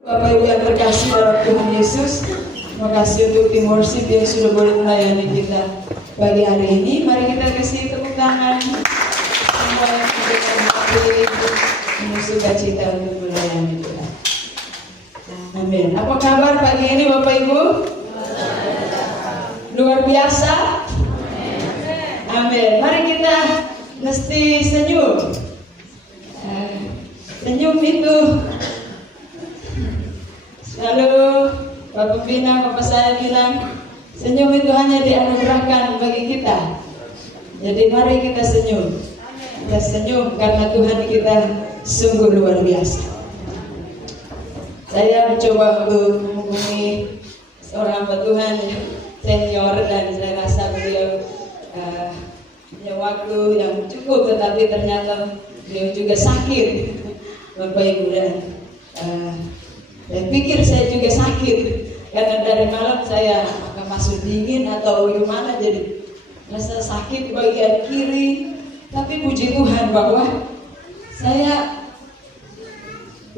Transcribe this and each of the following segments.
Bapak Ibu yang terkasih dalam Tuhan Yesus, terima kasih untuk tim worship yang sudah boleh melayani kita pagi hari ini. Mari kita kasih tepuk tangan semua yang sudah berhati penuh sukacita untuk melayani Tuhan. Amin. Apa kabar pagi ini Bapak Ibu? Luar biasa. Amin. Mari kita mesti senyum. Senyum itu lalu Pak Pembina, Bapak saya bilang senyum itu hanya dianugerahkan bagi kita. Jadi mari kita senyum. Kita senyum karena Tuhan kita sungguh luar biasa. Saya mencoba untuk menghubungi seorang hamba Tuhan senior dan saya rasa beliau punya waktu yang cukup, tetapi ternyata beliau juga sakit Bapak Ibu, dan saya pikir saya juga sakit karena dari malam saya akan masuk dingin atau gimana, jadi rasa sakit bagian kiri. Tapi puji Tuhan bahwa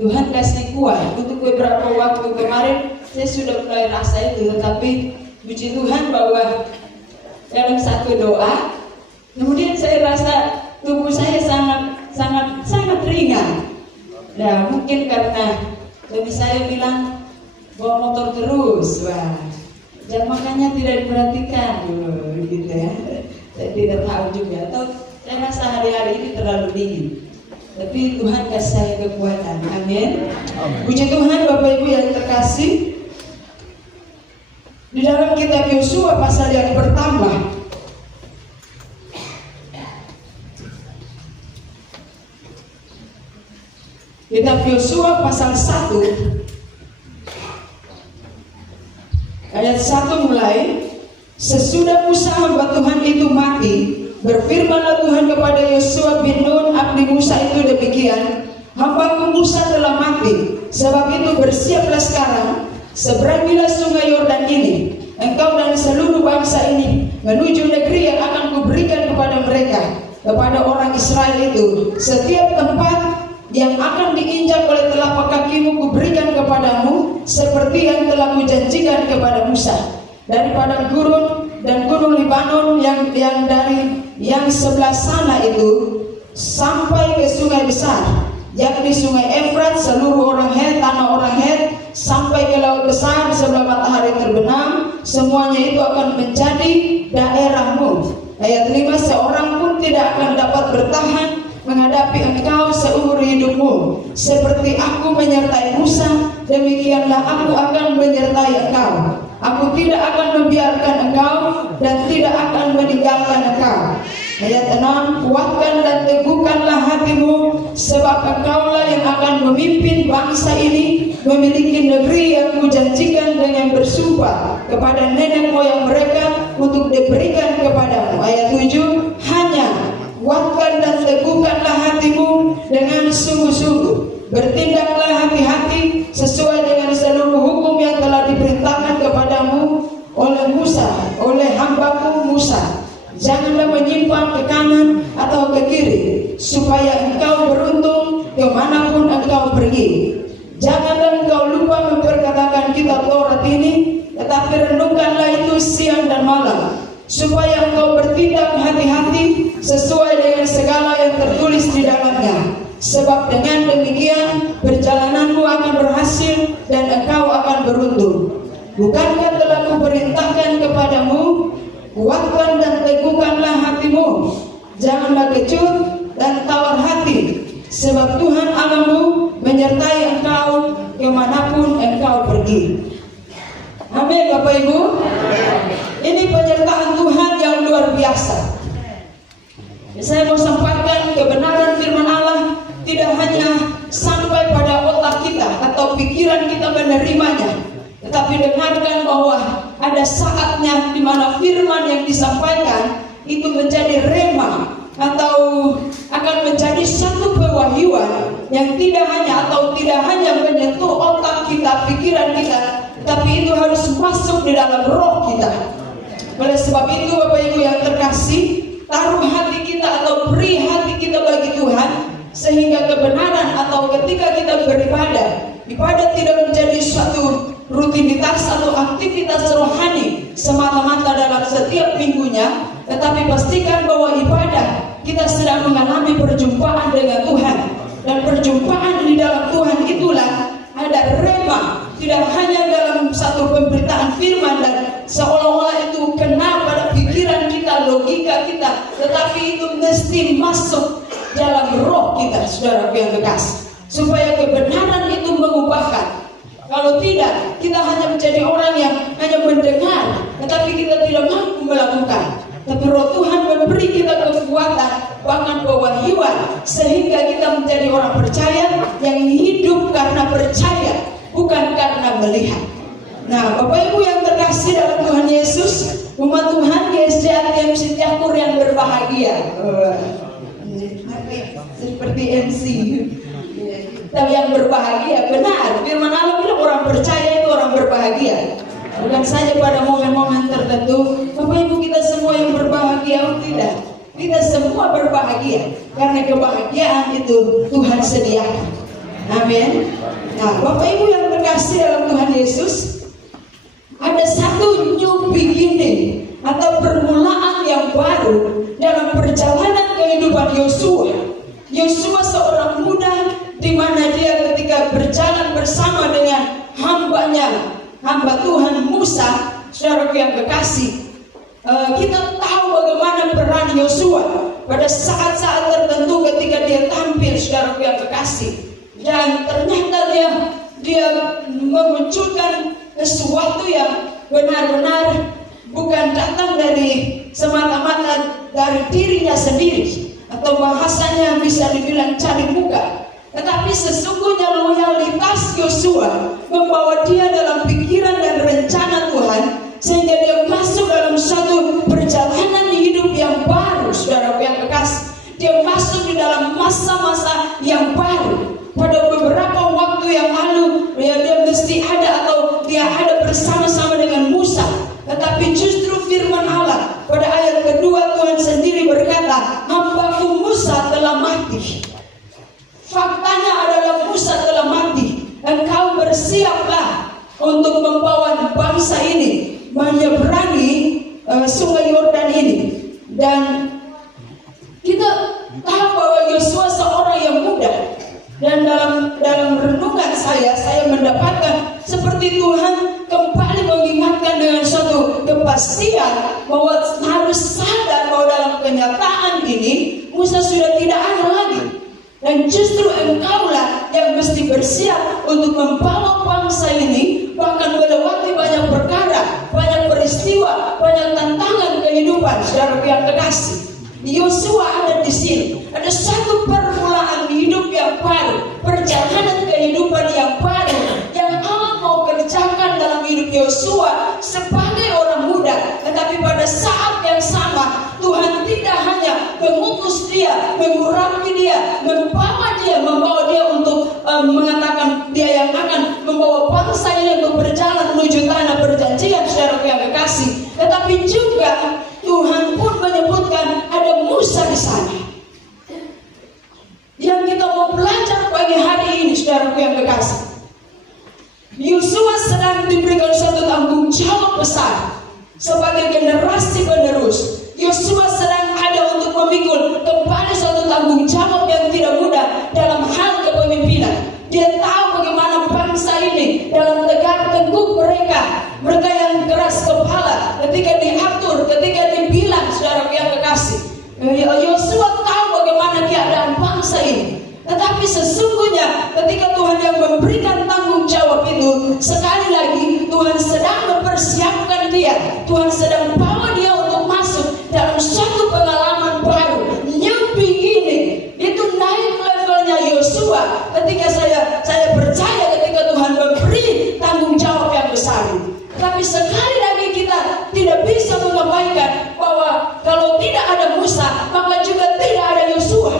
Tuhan kasih kuat untuk beberapa waktu kemarin saya sudah mulai rasa itu, tetapi puji Tuhan bahwa dalam satu doa kemudian saya rasa tubuh saya sangat ringan. Nah, mungkin karena suami saya bilang bawa motor terus, wah, dan makanya tidak diperhatikan dulu, gitu ya. Saya tidak tahu juga, atau saya rasa hari-hari ini terlalu dingin. Tapi Tuhan kasih saya kekuatan, amin. Puji Tuhan Bapak Ibu yang terkasih. Di dalam kitab Yosua pasal yang pertama, kitab Yosua pasal 1 ayat 1 mulai. Sesudah Musa hamba Tuhan itu mati, berfirmanlah Tuhan kepada Yosua bin Nun abdi Musa itu demikian, hambaku Musa telah mati, sebab itu bersiaplah sekarang, seberangilah sungai Yordan ini, engkau dan seluruh bangsa ini, menuju negeri yang akan kuberikan kepada mereka, kepada orang Israel itu. Setiap tempat yang akan diinjak oleh telapak kakimu kuberikan kepadamu, seperti yang telah kujanjikan kepada Musa. Dari padang gurun dan gunung Libanon yang sebelah sana itu sampai ke sungai besar, yakni sungai Efrat, seluruh orang Het, tanah orang Het, sampai ke laut besar sebelah matahari terbenam, semuanya itu akan menjadi daerahmu. Ayat 5, seorang pun tidak akan dapat bertahan menghadapi engkau seumur hidupmu. Seperti aku menyertai Musa, demikianlah aku akan menyertai engkau. Aku tidak akan membiarkan engkau dan tidak akan meninggalkan engkau. Ayat 6, kuatkan dan teguhkanlah hatimu, sebab engkaulah yang akan memimpin bangsa ini memiliki negeri yang kujanjikan dengan bersumpah kepada nenek moyang mereka untuk diberikan kepadamu. Ayat 7, hanya kuatkan dan teguhkanlah hatimu dengan sungguh-sungguh. Bertindaklah hati-hati sesuai dengan seluruh hukum yang telah diperintahkan kepadamu oleh Musa, oleh hambaku Musa. Janganlah menyimpang ke kanan atau ke kiri, supaya engkau beruntung kemanapun engkau pergi. Janganlah engkau lupa memperkatakan kitab Taurat ini, tetapi renungkanlah itu siang dan malam, supaya engkau bertindak hati-hati sesuai dengan segala yang tertulis di dalamnya. Sebab dengan demikian perjalananmu akan berhasil dan engkau akan beruntung. Bukankah telah kuperintahkan kepadamu, kuatkan dan teguhkanlah hatimu, janganlah kecut dan tawar hati, sebab Tuhan Allahmu menyertai engkau kemanapun engkau pergi. Amin Bapak Ibu. Ini penyertaan Tuhan yang luar biasa. Saya mau sampaikan kebenaran firman Allah tidak hanya sampai pada otak kita atau pikiran kita menerimanya, tetapi dengarkan bahwa ada saatnya di mana firman yang disampaikan itu menjadi rema atau akan menjadi satu pewahyuan yang tidak hanya menyentuh otak kita, pikiran kita, tapi itu harus masuk di dalam roh kita. Oleh sebab itu Bapak Ibu yang terkasih, taruh hati kita atau beri hati kita bagi Tuhan, sehingga kebenaran atau ketika kita beribadah, ibadah tidak menjadi rutinitas atau aktivitas rohani semata-mata dalam setiap minggunya, tetapi pastikan bahwa ibadah kita sedang mengalami perjumpaan dengan Tuhan. Dan perjumpaan di dalam Tuhan itulah ada rema, tidak hanya dalam satu pemberitaan firman dan seolah-olah itu kena pada pikiran kita, logika kita, tetapi itu mesti masuk dalam roh kita, saudara yang kekasih, supaya kebenaran itu mengubahkan. Kalau tidak, kita hanya menjadi orang yang hanya mendengar, tetapi kita tidak mampu melakukan. Tapi roh Tuhan memberi kita kekuatan, bahkan pewahyuan, sehingga kita menjadi orang percaya yang hidup karena percaya, bukan karena melihat. Nah, Bapak Ibu yang terkasih dalam Tuhan Yesus, umat Tuhan GSJ ATM Sitiakur yang berbahagia. Seperti MC. Tapi yang berbahagia, benar. Firman Allah bilang orang percaya itu orang berbahagia. Bukan saja pada momen-momen tertentu. Bapak Ibu, kita semua yang berbahagia, tidak. Kita semua berbahagia karena kebahagiaan itu Tuhan sediakan. Amin. Nah, Bapak Ibu yang terkasih dalam Tuhan Yesus, ada satu new beginning atau permulaan yang baru dalam perjalanan kehidupan Yosua. Yosua seorang muda di mana dia ketika berjalan bersama dengan hamba Tuhan Musa, saudaraku yang kekasih, kita tahu bagaimana peran Yosua pada saat-saat tertentu ketika dia tampil, saudaraku yang kekasih, dan ternyata dia memunculkan sesuatu yang benar-benar bukan datang dari semata-mata dari dirinya sendiri, atau bahasanya bisa dibilang cari muka. Tetapi sesungguhnya loyalitas Yosua membawa dia dalam pikiran dan rencana Tuhan, sehingga dia masuk dalam suatu perjalanan hidup yang baru, saudara yang kekasih. Dia masuk di dalam masa-masa yang baru. Pada beberapa waktu yang lalu, dia mesti ada atau dia ada bersama-sama dengan Musa. Tetapi justru firman Allah pada ayat kedua Tuhan sendiri berkata, hambaku Musa telah mati. Faktanya adalah Musa telah mati. Engkau bersiaplah untuk membawa bangsa ini menyeberangi sungai Yordan ini. Dan kita tahu bahwa Yosua seorang yang muda. Dan dalam renungan saya mendapatkan seperti Tuhan kembali mengingatkan dengan suatu kepastian bahwa harus sadar bahwa dalam kenyataan ini Musa sudah tidak ada lagi. Dan justru engkaulah yang mesti bersiap untuk membawa bangsa ini, bahkan melewati banyak perkara, banyak peristiwa, banyak tantangan kehidupan, saudara yang terkasih. Yosua ada di sini. Ada satu permulaan hidup yang baru, perjalanan kehidupan yang baru yang Allah mau kerjakan dalam hidup Yosua sebagai orang muda. Tetapi pada saat yang sama Tuhan tidak hanya mengutus dia, mengurapi dia, membawa dia untuk mengatakan dia yang akan membawa bangsa ini untuk berjalan menuju tanah perjanjian, saudara yang kekasih. Tetapi juga Tuhan pun menyebutkan ada Musa di sana. Yang kita mau belajar pagi hari ini, saudara yang kekasih, Yosua sedang diberikan suatu tanggung jawab besar sebagai generasi penerus. Yosua sedang ada untuk memikul kembali suatu tanggung jawab yang tidak mudah dalam hal kepemimpinan. Dia tahu bagaimana bangsa ini dalam tegak tengkuk mereka yang keras kepala ketika diatur, ketika dibilang, saudara yang kekasih. Yosua tahu bagaimana keadaan bangsa ini. Tetapi sesungguhnya ketika Tuhan yang memberikan tanggung jawab itu, sekali lagi Tuhan sedang mempersiapkan dia. Tuhan sedang bawa dia untuk masuk dalam suatu pengalaman baru, new beginning. Itu naik levelnya Yosua ketika saya percaya ketika Tuhan memberi tanggung jawab yang besar ini. Tapi sekali lagi kita tidak bisa mengabaikan bahwa kalau tidak ada Musa, maka juga tidak ada Yosua.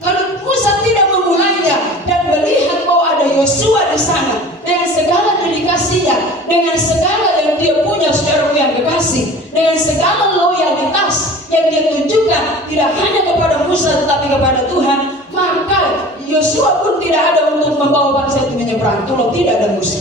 Kalau Musa tidak memulainya dan melihat bahwa ada Yosua di sana dengan segala dedikasinya, dengan segala yang dia punya, saudara yang kekasih, dengan segala loyalitas yang dia tunjukkan tidak hanya kepada Musa tetapi kepada Tuhan, maka Yosua pun tidak ada untuk membawa bangsa itu menyeberang kalau tidak ada Musa.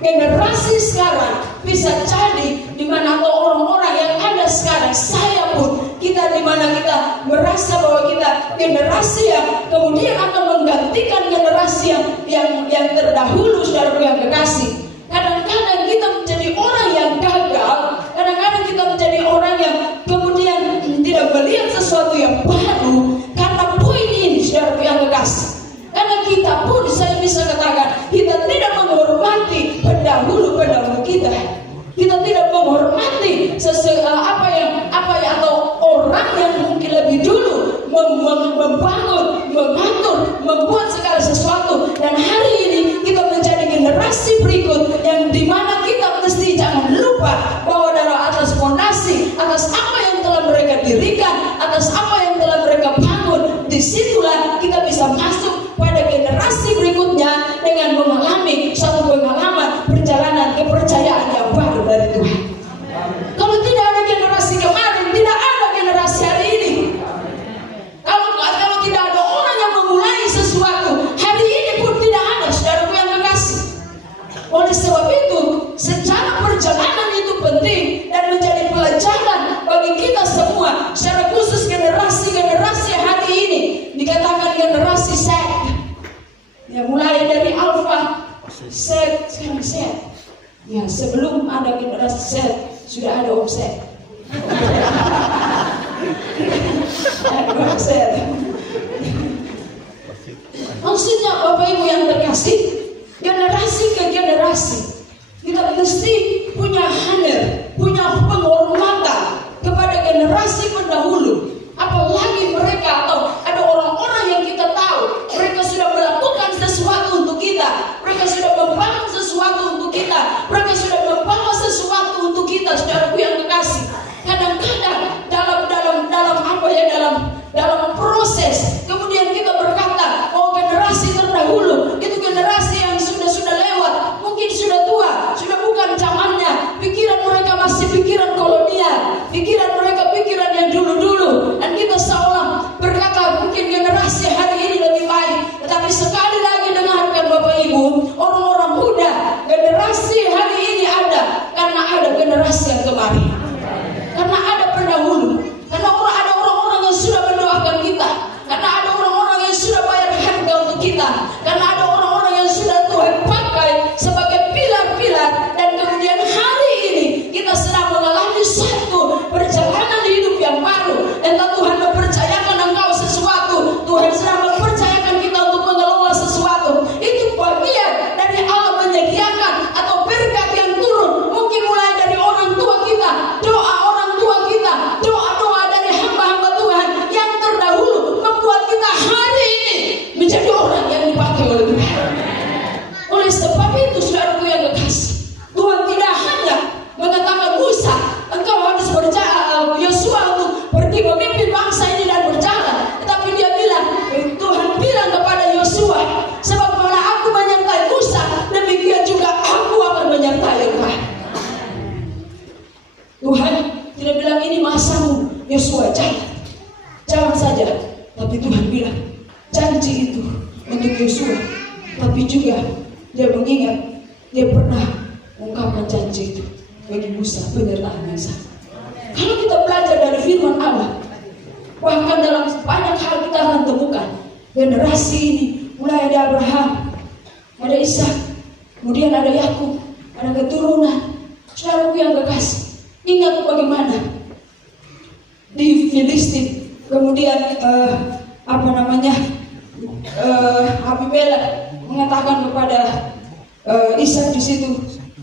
generasi sekarang bisa jadi di mana atau orang-orang yang ada sekarang, saya pun kita di mana kita merasa bahwa kita generasi yang kemudian akan menggantikan generasi yang terdahulu, saudara yang kekasih. Kadang-kadang kita menjadi orang yang gagal, kadang-kadang kita menjadi orang yang kemudian tidak melihat sesuatu yang baru karena poin ini, saudara yang kekasih. Karena kita pun, saya bisa katakan, kita tidak menghormati pendahulu kita. Kita tidak menghormati apa yang atau orang yang mungkin lebih dulu membangun, mengatur, membuat segala sesuatu. Dan hari ini kita menjadi generasi berikut yang dimana kita mesti jangan lupa bahwa dari atas fondasi, atas apa yang telah mereka dirikan, atas apa yang telah mereka bangun, disitulah kita bisa masuk pada generasi berikutnya dengan mengalami suatu pengalaman perjalanan kepercayaan yang baru dari Tuhan. Kalau tidak ada generasi kemarin, tidak ada generasi hari ini. Kalau tidak ada orang yang memulai sesuatu, hari ini pun tidak ada, saudaraku yang kekasih. Oleh sebab itu, secara perjalanan itu penting dan menjadi pelajaran bagi kita semua, secara khusus generasi hari ini, dikatakan generasi Z. Ya, mulai dari Alpha, Z, sekarang Z. Ya, sebelum ada generasi Z, sudah ada Om Z. Maksudnya Bapak Ibu yang terkasih, generasi ke generasi kita mesti punya honor, punya penghormatan kepada generasi pendahulu. Apalagi mereka atau ada orang-orang yang kita tahu mereka sudah melakukan sesuatu untuk kita, mereka sudah membangun sesuatu untuk kita, mereka sudah membawa sesuatu untuk kita, saudaraku yang kekasih. Kadang-kadang dalam proses kemudian kita berkata, oh generasi terdahulu itu generasi yang sudah lewat, mungkin sudah tua, sudah bukan zamannya. Pikiran mereka masih pikiran kolonial, pikiran mereka pikiran yang dulu-dulu, dan kita seolah berkata mungkin generasi hari ini lebih baik. Tetapi sekali lagi dengarkan Bapak Ibu, orang-orang muda, generasi hari ini ada karena ada generasi yang kemarin, karena ada pendahulu, karena ada orang-orang yang sudah mendoakan kita, karena ada orang-orang yang sudah bayar harga untuk kita, karena ada orang-orang yang sudah Tuhan pakai sebagai pilar-pilar. Dan kemudian hari ini kita sedang mengalami suatu perjalanan hidup yang baru. Entah Tuhan mempercayakan engkau sesuatu, Tuhan sedang mempercayakan kita untuk mengelola sesuatu. Itu bagian dari Allah menyediakan atau berkat yang turun, mungkin mulai dari orang tua kita, doa orang tua kita, doa-doa dari hamba-hamba Tuhan yang terdahulu, membuat kita hari ini menjadi orang yang dipakai oleh Tuhan. Oleh sebab itu, saudaraku yang kekasih, Tuhan tidak hanya mengatakan Musa, engkau harus berjalan, Yosua untuk pergi memimpin bangsa ini dan berjalan, tetapi dia bilang, Tuhan bilang kepada Yosua, sebab mana aku menyertai Musa, demikian juga aku akan menyertai engkau. Tuhan tidak bilang ini masamu, Yosua jalan saja, tapi Tuhan bilang janji itu untuk Yosua, tapi juga dia mengingat dia pernah mengungkapkan janji itu bagi Musa, penyertaan yang sama. Kalau kita belajar dari firman Allah, bahkan dalam banyak hal kita akan temukan generasi ini, mulai ada Abraham, ada Ishak, kemudian ada Yakub, ada keturunan. Saudaraku yang kekasih, ingat bagaimana di Filistin, kemudian Abimelek mengatakan kepada Ishak di situ,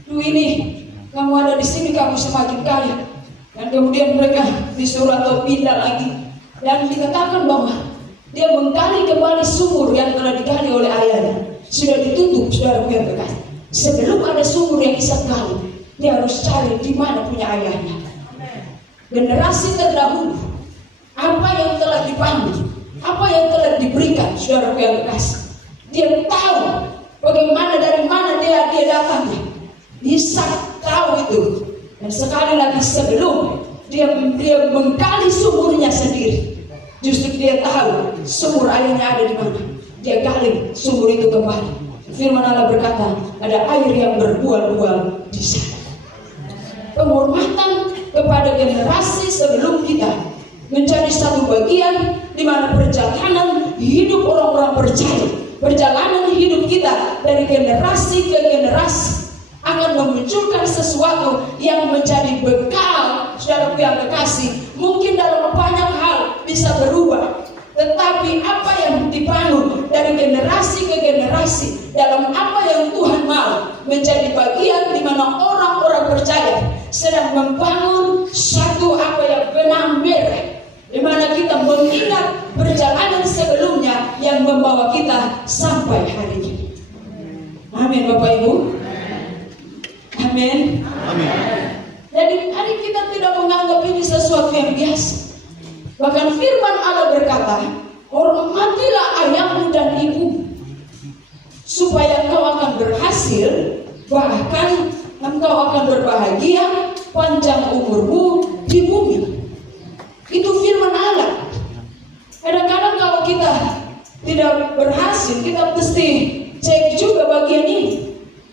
"Tuh ini kamu ada di sini, kamu semakin kaya." Dan kemudian mereka disuruh atau pindah lagi, dan dikatakan bahwa dia menggali kembali sumur yang telah digali oleh ayahnya. Sudah ditutup, saudara yang kekasih. Sebelum ada sumur yang Ishak gali, dia harus cari di mana punya ayahnya. Generasi terdahulu, apa yang telah dibangun, apa yang telah diberikan, saudara yang kekasih. Dia tahu bagaimana, dari mana dia datangnya. Ishak tahu itu. Dan sekali lagi, sebelum dia menggali sumurnya sendiri, justru dia tahu sumur ayahnya ada di mana. Dia gali sumur itu kembali. Firman Allah berkata, ada air yang berbual-bual di sana. Penghormatan kepada generasi sebelum kita menjadi satu bagian di mana perjalanan hidup orang-orang percaya, perjalanan hidup kita dari generasi ke generasi akan memunculkan sesuatu yang menjadi bekal saudara yang kekasih. Mungkin dalam banyak hal bisa berubah, tetapi apa yang dibangun dari generasi ke generasi dalam apa yang Tuhan mau menjadi bagian di mana orang-orang percaya sedang membangun satu apa yang benang merah, di mana kita mengingat perjalanan sebelumnya yang membawa kita sampai hari ini. Amin Bapak Ibu. Amin. Jadi hari kita tidak menganggap ini sesuatu yang biasa. Bahkan firman Allah berkata, hormatilah ayahmu dan ibumu, supaya engkau akan berhasil, bahkan engkau akan berbahagia, panjang umurmu di bumi. Itu firman Allah. Kadang-kadang kalau kita tidak berhasil, kita mesti cek juga bagian ini.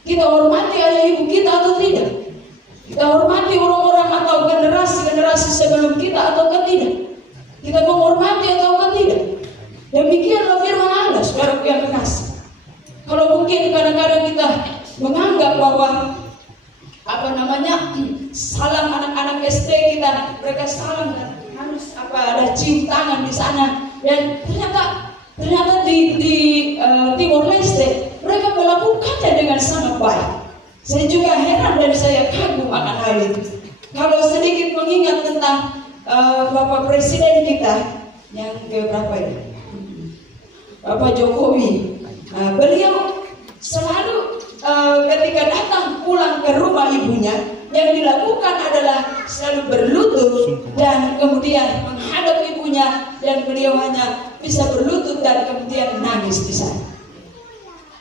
Kita hormati ayah ibu kita atau tidak? Kita hormati orang-orang atau generasi-generasi sebelum kita atau tidak? Kita menghormati atau tidak? Demikianlah firman Allah, saudara yang kekasih. Kalau mungkin kadang-kadang kita menganggap bahwa salam anak-anak SD kita, mereka salam dan harus ada cium tangan di sana, dan ternyata di Timor Leste mereka melakukannya dengan sangat baik. Saya juga heran dan saya kagum akan hal itu. Kalau sedikit mengingat tentang Bapak Presiden kita yang keberapa ini, Bapak Jokowi, beliau selalu ketika datang pulang ke rumah ibunya, yang dilakukan adalah selalu berlutut dan kemudian menghadap ibunya, dan beliau hanya bisa berlutut dan kemudian menangis di sana.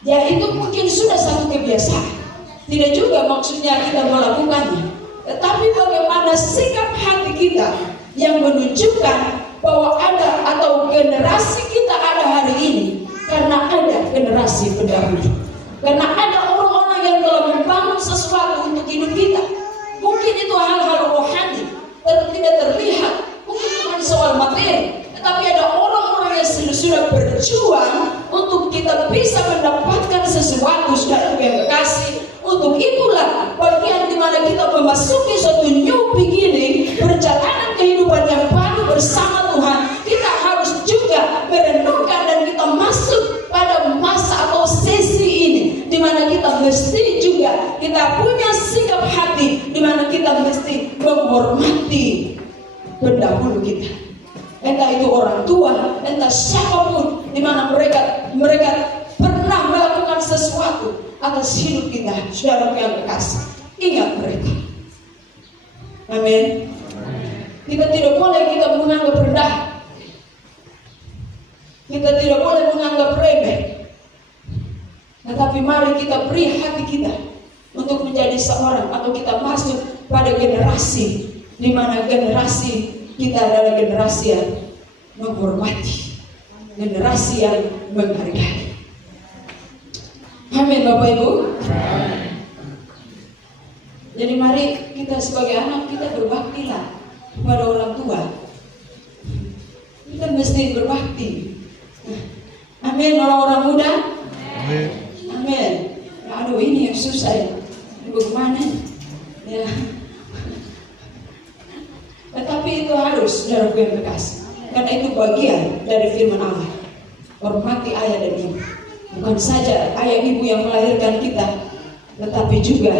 Ya, itu mungkin sudah satu kebiasaan. Tidak juga maksudnya kita melakukannya, tetapi bagaimana sikap hati kita yang menunjukkan bahwa ada atau generasi kita ada hari ini karena ada generasi pendahulu, karena ada orang-orang yang telah membangun sesuatu untuk hidup kita. Mungkin itu hal-hal rohani tidak terlihat, mungkin bukan soal materi, tetapi ada orang-orang yang sudah berjuang untuk kita bisa mendapatkan sesuatu, saudara yang kekasih. Untuk itulah bagian di mana kita memasuki suatu new beginning, perjalanan kehidupan yang baru bersama Tuhan. Kita harus juga merenungkan dan kita masuk pada masa atau sesi ini, di mana kita mesti juga kita punya sikap hati, di mana kita mesti menghormati pendahulu kita. Entah itu orang tua, entah siapapun, di mana mereka pernah melakukan sesuatu atas hidup kita, saudara yang kekasih. Ingat mereka. Amin. Kita tidak boleh kita menganggap rendah. Kita tidak boleh menganggap remeh. Tetapi mari kita beri hati kita untuk menjadi seorang, atau kita masuk pada generasi di mana generasi kita adalah generasi yang menghormati, generasi yang menghargai. Amin Bapak Ibu. Jadi mari kita sebagai anak kita berbaktilah kepada orang tua. Kita mesti berbakti. Amin orang-orang muda. Amin. Aduh ini yang susah ya. Bagaimana? Ya. Tetapi itu harus, saudara yang kekasih, karena itu bagian dari firman Allah. Hormati ayah dan ibu. Bukan saja ayah ibu yang melahirkan kita, tetapi juga